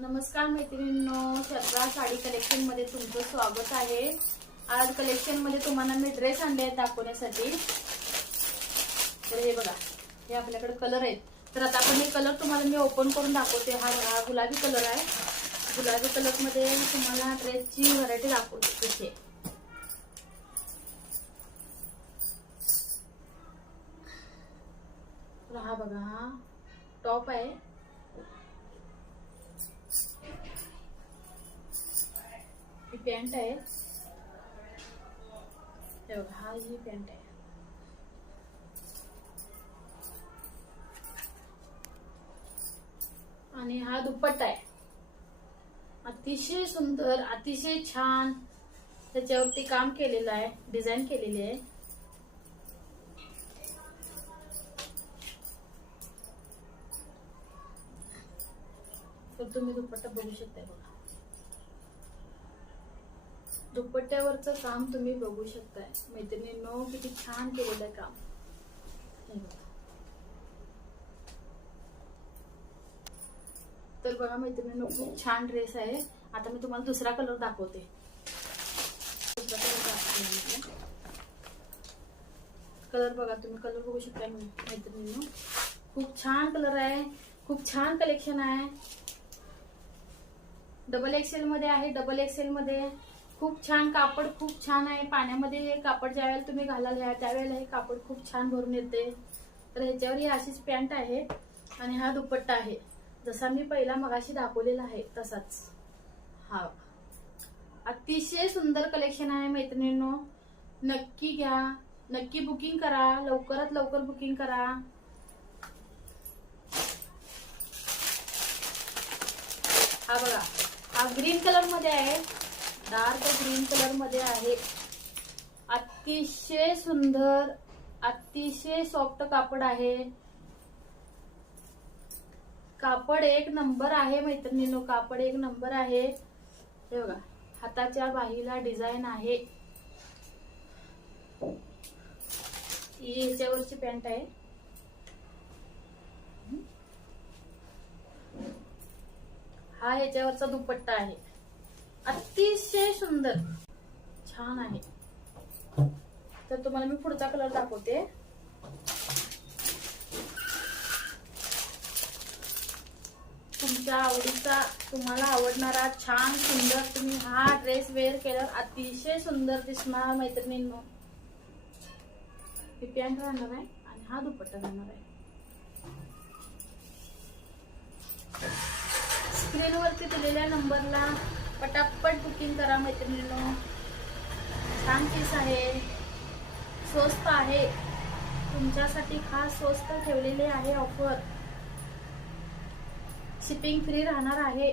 नमस्कार मैत्रिणींनो, शर्रा साडी कलेक्शन मध्ये तुमचं स्वागत आहे। आज कलेक्शन मध्ये तुम्हाला मी ड्रेस आणले आहेत दाखवण्यासाठी। तर हे बघा, हे आपल्याकडे कलर आहेत। तर आता आपण हे कलर तुम्हाला मी ओपन करून दाखवते। हा गुलाबी कलर आहे। गुलाबी कलर मध्ये तुम्हाला ड्रेसची व्हरायटी दाखवते कशी आहे। तर हा बघा, हा टॉप आहे। ही पॅन्ट आहे। हे बघा, हा ही पॅन्ट आहे। आणि हा दुपट्टा आहे। अतिशय सुंदर, अतिशय छान त्याच्यावरती काम केलेलं आहे, डिझाईन केलेली आहे। तर तुम्ही दुपट्टा बघू शकता। बघा, दुपट्ट्यावरचं काम तुम्ही बघू शकताय मैत्रिणींनो, किती छान केलेलं आहे काम। तर बघा मैत्रिणींनो, खूप छान ड्रेस आहे। आता मी तुम्हाला दुसरा कलर दाखवते। कलर बघा, तुम्ही कलर बघू शकता मैत्रिणींनो, खूप छान कलर आहे, खूप छान कलेक्शन आहे। डबल एक्सेल मध्ये आहे। डबल एक्सेल मध्ये खूप छान कापड, खूप छान आहे। पाण्यामध्ये हे कापड ज्यावेळेला तुम्ही घालाल त्यावेळेला हे कापड खूप छान भरून येते। तर ह्याच्यावर ही अशीच पॅन्ट आहे आणि हा दुपट्टा आहे, जसा मी पहिला मगाशी दाखवलेला आहे तसाच। हा अतिशय सुंदर कलेक्शन आहे मैत्रिणींनो, नक्की घ्या, नक्की बुकिंग करा, लवकरात लवकर बुकिंग करा। हा बघा, हा ग्रीन कलर मध्ये आहे, डार्क ग्रीन कलर मध्ये आहे। अतिशय सुंदर, अतिशय सॉफ्ट कापड आहे। कापड एक नंबर आहे मैत्रिणींनो, कापड एक नंबर आहे। हे बघा, हाताच्या बाहीला डिझाईन आहे। ही याच्यावरची पॅन्ट आहे। हा याच्यावरचा दुपट्टा आहे। अतिशय सुंदर, छान आहे। तर तुम्हाला मी पुढचा कलर दाखवते। तुमच्या आवडीचा, तुम्हाला आवडणारा छान सुंदर तुम्ही हा ड्रेस वेअर केल्यावर अतिशय सुंदर दिसणार मैत्रिणींनो। ही पॅन्ट राहणार आहे आणि हा दुपट्टा राहणार आहे। स्क्रीनवरती दिलेल्या नंबरला पटापट बुकिंग करा मैत्रिणींनो। छान पीस आहे, स्वस्त आहे, तुमच्यासाठी खास स्वस्त ठेवलेले आहे ऑफर। शिपिंग फ्री राहणार आहे।